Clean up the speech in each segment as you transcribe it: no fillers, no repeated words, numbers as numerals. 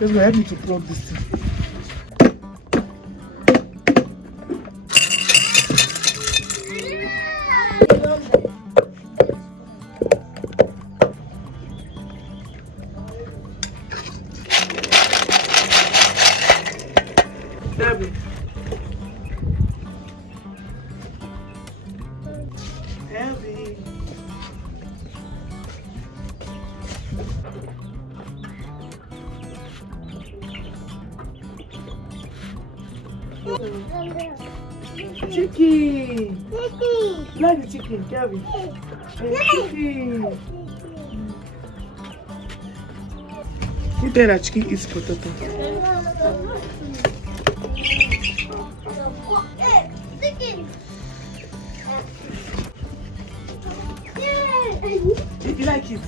Let's go help me to plug this thing. Heavy. Heavy. Chicken. Like the chicken, Gabby. Chicken. You tell that chicken eats potato. You like it?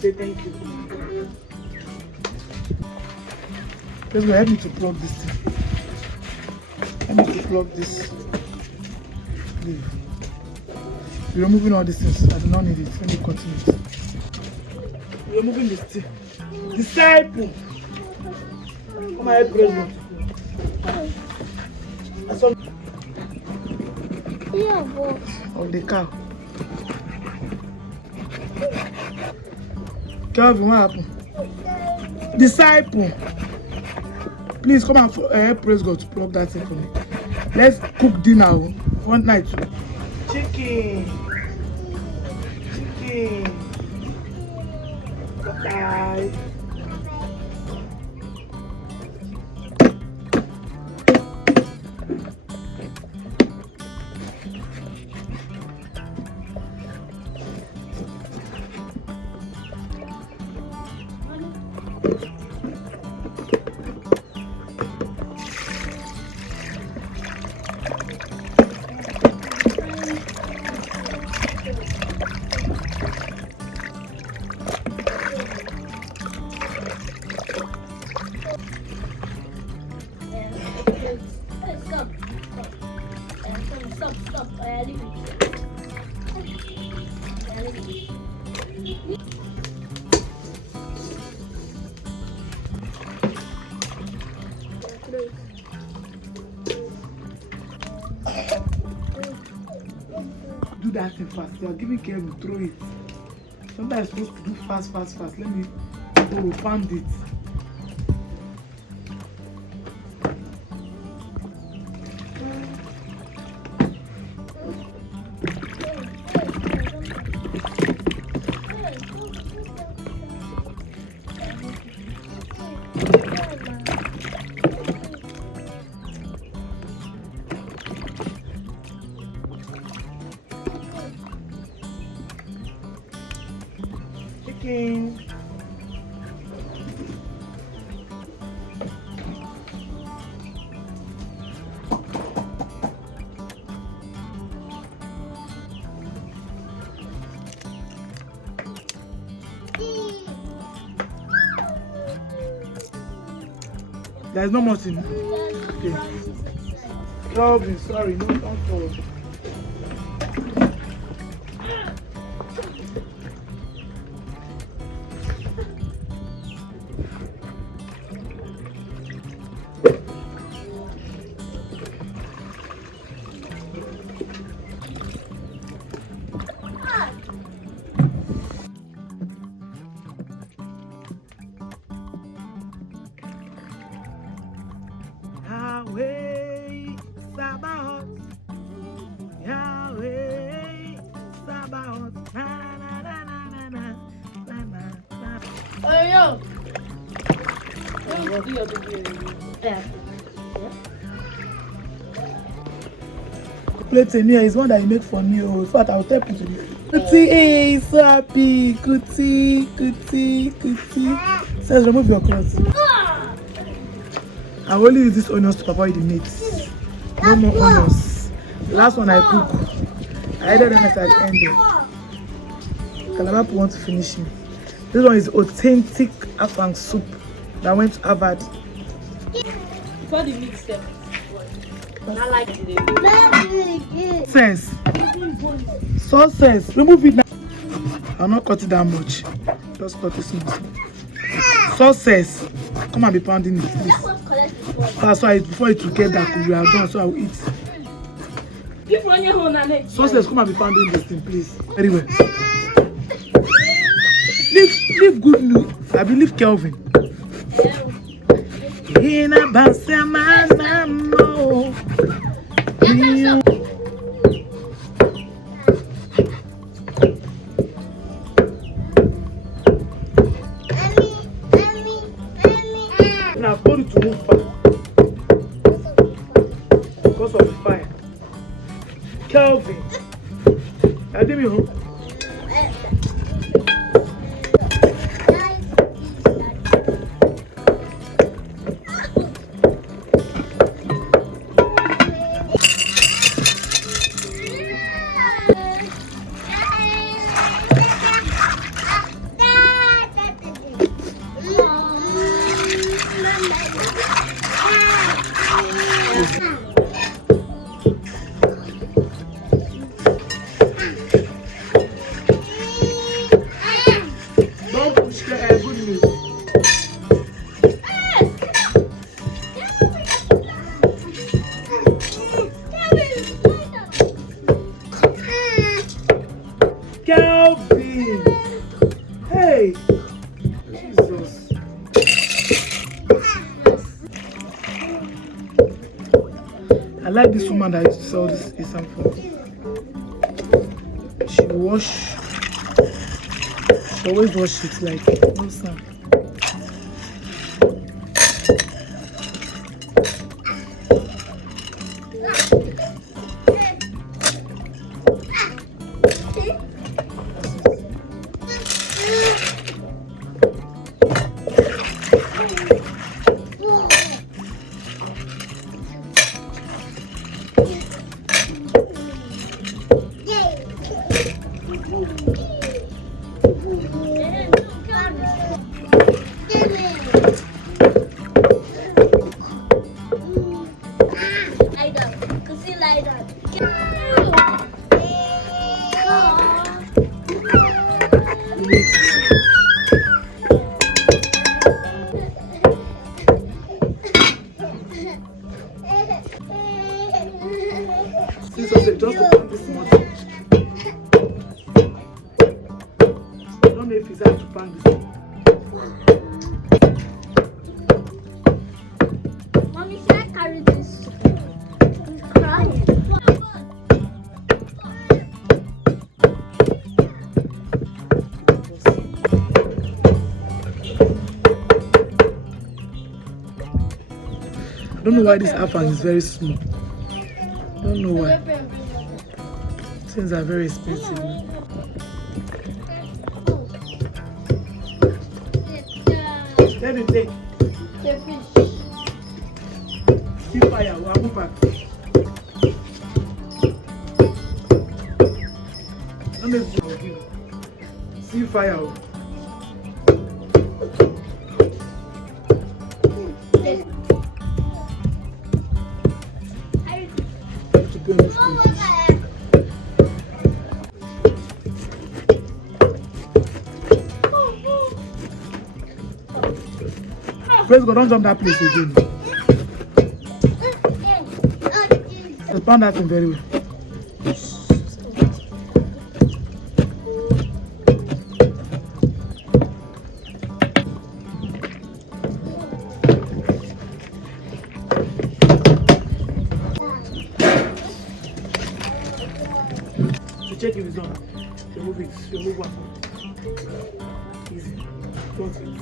Say thank you. Let's go help me to plug this thing. Help me to plug this. Leave. We're removing all these things. I do not need it. Let me continue it. We're removing this thing. Disciple. Come on, help president. Yeah, what? Of the cow. Calvin, what happened? Disciple. Please come and help praise God to plug that thing for me. Let's cook dinner one night. Chicken. Chicken. Bye. Stop. Do that thing fast. You are giving care to throw it. Sometimes it's supposed to do fast. Let me pound it. Chicken. There's no more thing. Okay. Calvin, sorry, no, don't fall. Yahweh Sabaoth, Yahweh Sabaoth, na na na na na na na. Hey yo! Don't do your Plate in here is one that you make for me. In fact, I'll tell people. Kuti, hey, so happy. Kuti. Says remove your clothes. I only use these onions to prepare the meat. No more onions. The last one I cook, I added them at the end. Kalamapu want to finish me. This one is authentic Afang soup that went to Harvard. Before the meat step. I like it. Sense. Sauces. Remove it now. I'll not cut it that much. Just cut it small. Sauces. Come and be pounding it, please. That's why before it will get that we are done, so I'll eat. Sauces, come and be pounding this thing, please. Very well. Leave good news. I believe Kelvin. In a Basamano. Now I've told you to move back because of the fire. Kelvin, I did me home. Kelvin! Hey! Jesus. I like this woman that used to sell this Isam for. She always wash it like no sound. Just open this much. I don't know if it's hard to pan this. Mommy, should I carry this? I'm crying. I don't know why this afang is very small. I don't know why. Things are very expensive now. Let me take The fish. see fire. I'll move back. Let me see fire. Praise God, don't jump that place again. Just pound that thing very well. To check if it's done, remove it, remove one. Easy. Don't it.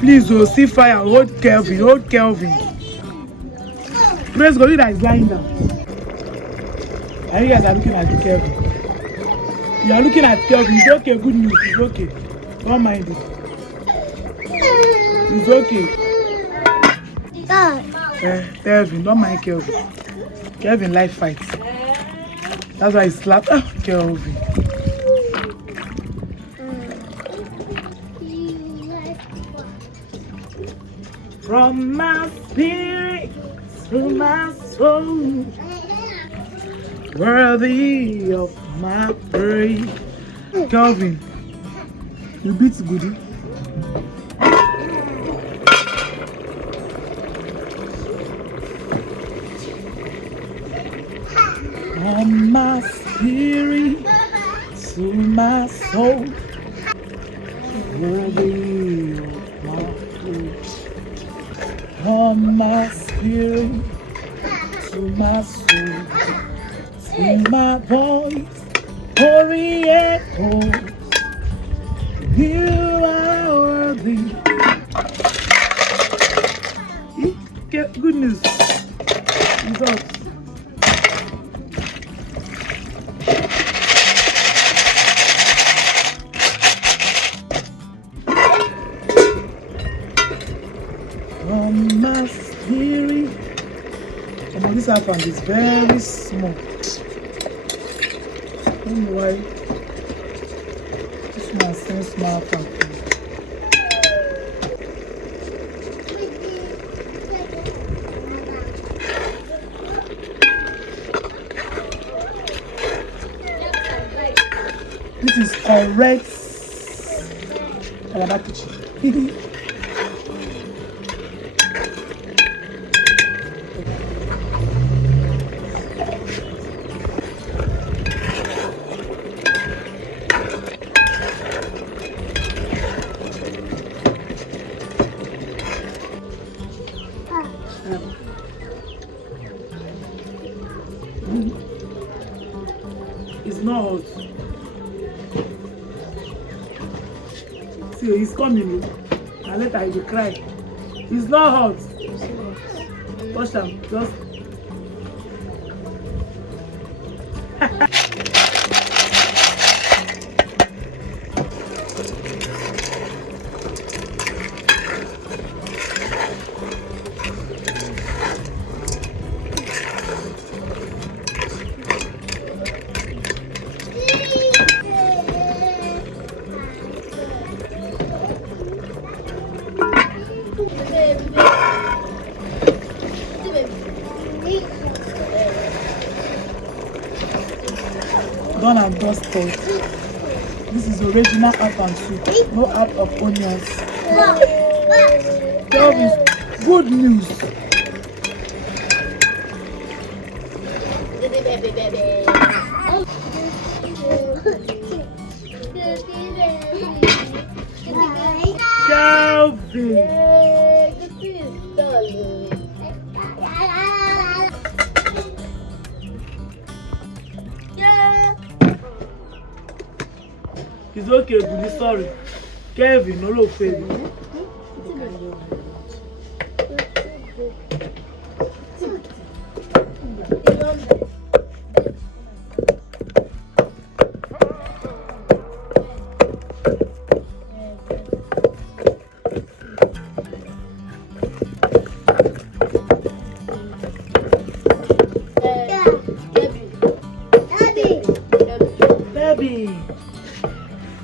Please, oh, see fire. Hold Kelvin. Hold Kelvin. Praise God, that is lying down. And you guys are looking at Kelvin. You are looking at Kelvin. It's okay. Good news. It's okay. Don't mind it. It's okay. Kelvin, don't mind Kelvin. Kelvin life fights. That's why he slapped. Oh, Kelvin. From my spirit to my soul, worthy of my praise. Kelvin, you beat Goody. From my spirit to my soul, worthy of my praise. From my spirit to my soul, to my voice, holy echoes, you are worthy. Good news. Results. From my spirit. And this Afang is very small. I don't know why this man sends small Afang. This is correct. It's not hot. See, he's coming. And later he will cry. It's not hot. Touch them. Just. Done and dusted. This is original Afang soup. No add of onions. Kelvin, good news. Kelvin. It's okay, Bully, sorry. Kevin, no look baby.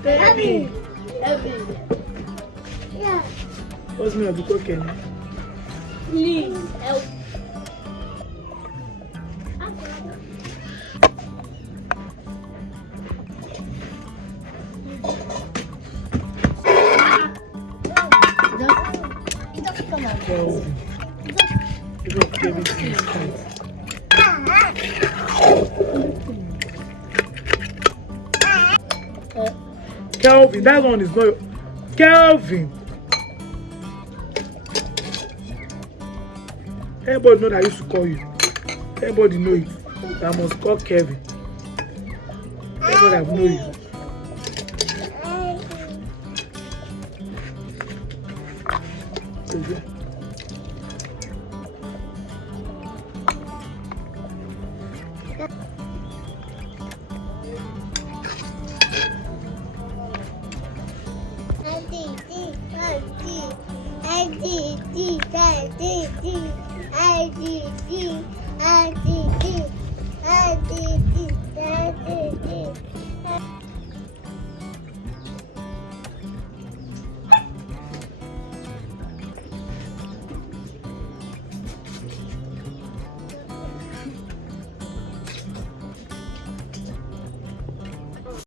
Baby. Yeah. What's me be cooking? Please help. It doesn't come out. Kelvin, that one is not Kelvin. Everybody know that I used to call you. Everybody know it. I must call Kevin. Everybody have know you. D, D, D, I, D, D, I, D.